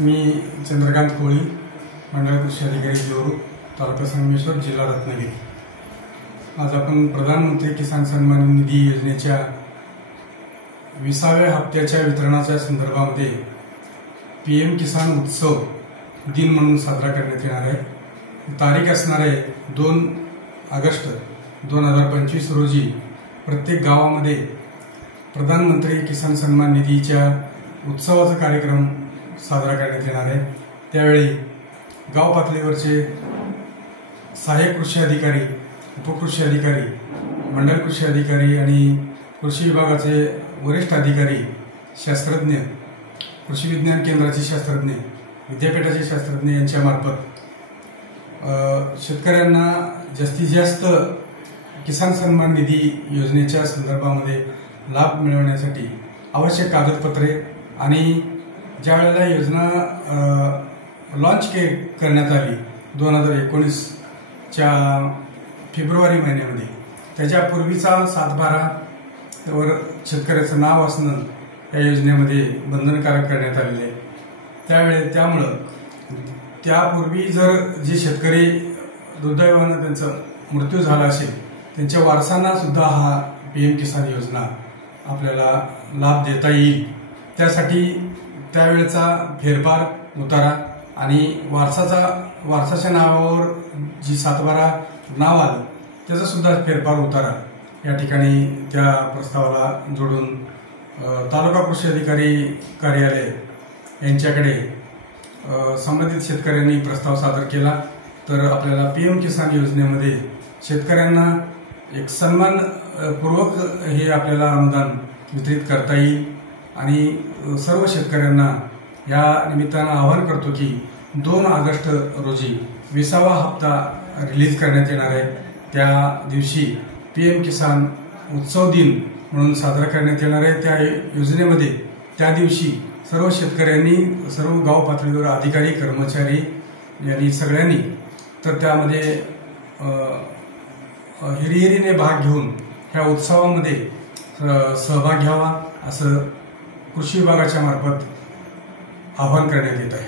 मी चंद्रकांत कोळी, मंडळ कृषी अधिकारी देऊर, तालुका संगमेश्वर, जिल्हा रत्नागिरी। आज आपण प्रधानमंत्री किसान सन्मान निधी योजनेच्या 20व्या हप्त्याच्या वितरणाच्या संदर्भामध्ये पीएम किसान उत्सव दिन म्हणून साजरा करण्यात येणार आहे। तारीख असणार आहे 2 ऑगस्ट 2025 रोजी प्रत्येक गावामध्ये प्रधानमंत्री किसान सन्मान निधीच्या उत्सवाचा कार्यक्रम साजरा करण्यात येणार आहे। त्यावेळी गाव पातळीवरचे सहाय्यक कृषी अधिकारी, उपकृषी अधिकारी, मंडल कृषी अधिकारी आणि कृषी विभागाचे वरिष्ठ अधिकारी, शास्त्रज्ञ, कृषी विज्ञान केंद्राचे शास्त्रज्ञ, विद्यापीठाचे शास्त्रज्ञ यांच्या मार्फत शेतकऱ्यांना जास्तीत जास्त किसान सन्मान निधी योजनेच्या संदर्भामध्ये लाभ मिळवण्यासाठी आवश्यक कागदपत्रे आणि ज्या वेळेला योजना लॉन्च करण्यात आली 2019च्या फेब्रुवारी महिन्यामध्ये, त्याच्यापूर्वीचा 7/12 वर शेतकऱ्याचं नाव असणं या योजनेमध्ये बंधनकारक करण्यात आलेले आहे। त्यामुळं त्यापूर्वी जर जे शेतकरी दुर्दैवानं त्यांचा मृत्यू झाला असेल त्यांच्या वारसांना सुद्धा हा पीएम किसान योजना आपल्याला लाभ देता येईल। त्यासाठी त्यावेळेचा फेरफार उतारा आणि वारसाच्या नावावर जी 7/12 नाव आलं त्याचा सुद्धा फेरफार उतारा या ठिकाणी त्या प्रस्तावाला जोडून तालुका कृषी अधिकारी कार्यालय यांच्याकडे संबंधित शेतकऱ्यांनी प्रस्ताव सादर केला तर आपल्याला पीएम किसान योजनेमध्ये शेतकऱ्यांना एक सन्मानपूर्वक हे आपल्याला अनुदान वितरित करता येईल। आणि सर्व शेतकऱ्यांना या निमित्तानं आवाहन करतो की 2 ऑगस्ट रोजी 20वा हप्ता रिलीज करण्यात येणार आहे। त्या दिवशी पीएम किसान उत्सव दिन म्हणून साजरा करण्यात येणार आहे। त्या योजनेमध्ये त्या दिवशी सर्व शेतकऱ्यांनी, सर्व गाव पातळीवर अधिकारी, कर्मचारी यांनी सगळ्यांनी तर त्यामध्ये हिरिहिरीने भाग घेऊन ह्या उत्सवामध्ये सहभाग घ्यावा असं कृषी विभागाच्या मार्फत आवाहन करण्यात येत आहे।